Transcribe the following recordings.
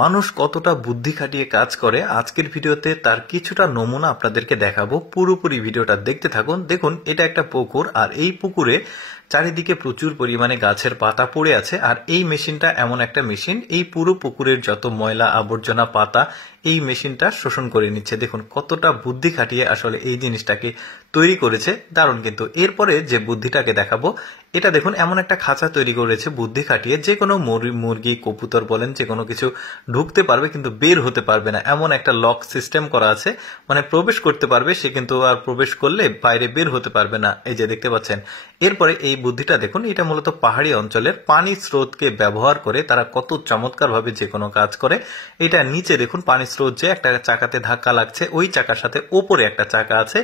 মানুষ কতটা বুদ্ধি খাটিয়ে কাজ করে আজকের ভিডিওতে তার কিছুটা নমুনা আপনাদেরকে দেখাবো। পুরোপুরি ভিডিওটা দেখতে থাকুন। দেখুন, এটা একটা পুকুর, আর এই পুকুরে চারিদিকে প্রচুর পরিমাণে গাছের পাতা পড়ে আছে। আর এই মেশিনটা এমন একটা মেশিন, এই পুরো পুকুরের যত ময়লা আবর্জনা পাতা এই মেশিনটা শোষণ করে নিচ্ছে। দেখুন কতটা বুদ্ধি খাটিয়ে আসলে এই জিনিসটাকে তৈরি করেছে, দারুণ। কিন্তু এরপরে যে বুদ্ধিটাকে দেখাবো, এটা দেখুন এমন একটা খাঁচা তৈরি করেছে বুদ্ধি খাটিয়ে, যে কোনো মুরগি কবুতর বলেন যে কোনো কিছু ঢুকতে পারবে কিন্তু বের হতে পারবে না, এমন একটা লক সিস্টেম করা আছে। মানে প্রবেশ করতে পারবে সে, কিন্তু আর প্রবেশ করলে বাইরে বের হতে পারবে না। এই যে দেখতে পাচ্ছেন। এরপরে এই বুদ্ধিটা দেখুন, এটা মূলত পাহাড়ি অঞ্চলের পানি স্রোতকে ব্যবহার করে তারা কত চমৎকার ভাবে যে কোনো কাজ করে। এটা নিচে দেখুন পানি স্রোত, যে একটা চাকাতে ধাক্কা লাগছে, ওই চাকার সাথে ওপরে একটা চাকা আছে,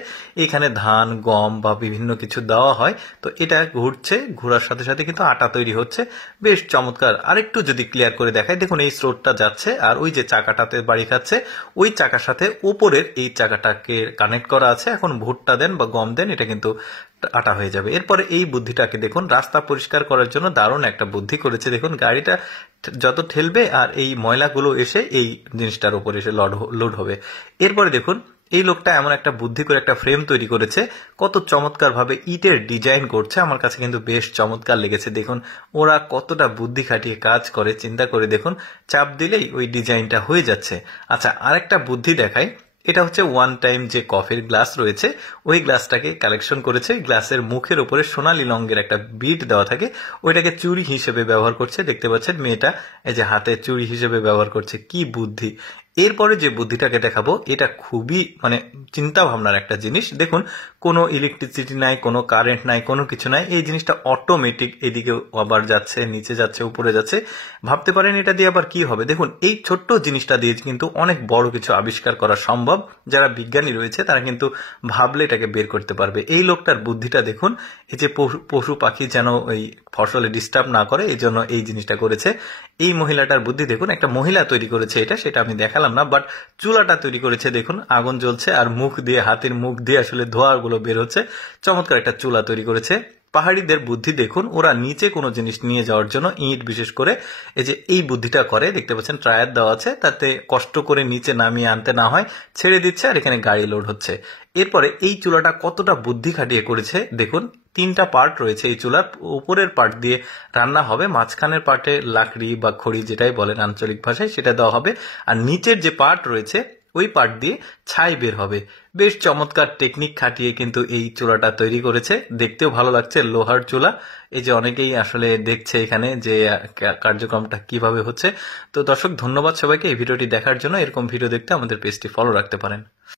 এখানে ধান গম বা বিভিন্ন কিছু দেওয়া হয়। তো এটা ঘুরছে, ঘোরার সাথে সাথে কিন্তু আটা তৈরি হচ্ছে। বেশ চমৎকার। আরেকটু যদি ক্লিয়ার করে দেখায়, দেখুন এই স্রোতটা যাচ্ছে, আর ওই যে চাকাটাতে বাড়ি খাচ্ছে ওই চাকার সাথে উপরের এই চাকাটাকে কানেক্ট করা আছে। এখন ভুট্টা দেন বা গম দেন, এটা কিন্তু আটা হয়ে যাবে। এরপরে এই বুদ্ধিটাকে দেখুন, রাস্তা পরিষ্কার করার জন্য দারুণ একটা বুদ্ধি করেছে। দেখুন গাড়িটা যত ঠেলবে আর এই ময়লাগুলো এসে এই জিনিসটার উপর এসে লোড হবে। এরপরে দেখুন এই লোকটা এমন একটা বুদ্ধি করে একটা ফ্রেম তৈরি করেছে, কত চমৎকার ভাবে ইটের ডিজাইন করছে। আমার কাছে কিন্তু বেশ চমৎকার লেগেছে। দেখুন ওরা কতটা বুদ্ধি খাটিয়ে কাজ করে, চিন্তা করে দেখুন, চাপ দিলেই ওই ডিজাইনটা হয়ে যাচ্ছে। আচ্ছা, আরেকটা বুদ্ধি দেখাই। এটা হচ্ছে ওয়ান টাইম যে কফির গ্লাস রয়েছে, ওই গ্লাসটাকে কালেকশন করেছে। গ্লাসের মুখের উপরে সোনালী রঙের একটা বিট দেওয়া থাকে, ওইটাকে চুড়ি হিসেবে ব্যবহার করছে। দেখতে পাচ্ছেন মেয়েটা এই যে হাতে চুড়ি হিসেবে ব্যবহার করছে, কি বুদ্ধি। এরপরে যে বুদ্ধিটাকে দেখাবো, এটা খুবই মানে চিন্তা ভাবনার একটা জিনিস। দেখুন কোনো ইলেকট্রিসিটি নাই, কোনো কারেন্ট নাই, কোনো কিছু নাই, এই জিনিসটা অটোমেটিক এদিকে আবার যাচ্ছে, নিচে যাচ্ছে, উপরে যাচ্ছে। ভাবতে পারেন এটা দিয়ে আবার কি হবে। দেখুন এই ছোট্ট জিনিসটা দিয়ে কিন্তু অনেক বড় কিছু আবিষ্কার করা সম্ভব। যারা বিজ্ঞানী রয়েছে তারা কিন্তু ভাবলে এটাকে বের করতে পারবে। এই লোকটার বুদ্ধিটা দেখুন, এই যে পশু পাখি যেন ওই ফসলে ডিস্টার্ব না করে, এই জন্য এই জিনিসটা করেছে। এই মহিলাটার বুদ্ধি দেখুন, একটা মহিলা তৈরি করেছে এটা, সেটা আমি দেখালাম না, বাট চুলাটা তৈরি করেছে। দেখুন আগুন জ্বলছে আর মুখ দিয়ে, হাতের মুখ দিয়ে আসলে ধোঁয়াগুলো বের হচ্ছে। চমৎকার একটা চুলা তৈরি করেছে। পাহাড়িদের বুদ্ধি দেখুন, ওরা নিচে কোনো জিনিস নিয়ে যাওয়ার জন্য ইট বিশেষ করে এই যে এই বুদ্ধিটা করে। দেখতে পাচ্ছেন টায়ার দেওয়া আছে, তাতে কষ্ট করে নিচে নামিয়ে আনতে না হয়, ছেড়ে দিচ্ছে আর এখানে গাড়ি লোড হচ্ছে। এরপরে এই চুলাটা কতটা বুদ্ধি খাটিয়ে করেছে দেখুন, তিনটা পার্ট রয়েছে এই চুলার। উপরের পার্ট দিয়ে রান্না হবে, মাঝখানের পার্টে লাকড়ি বা খড়ি যেটাই বলেন আঞ্চলিক ভাষায় সেটা দেওয়া হবে, আর নিচের যে পার্ট রয়েছে ওই পার্ট দিয়ে ছাই বের হবে। বেশ চমৎকার টেকনিক খাটিয়ে কিন্তু এই চুলাটা তৈরি করেছে, দেখতেও ভালো লাগছে, লোহার চুলা। এই যে অনেকেই আসলে দেখছে এখানে যে কার্যক্রমটা কিভাবে হচ্ছে। তো দর্শক, ধন্যবাদ সবাইকে এই ভিডিওটি দেখার জন্য। এরকম ভিডিও দেখতে আমাদের পেজটি ফলো রাখতে পারেন।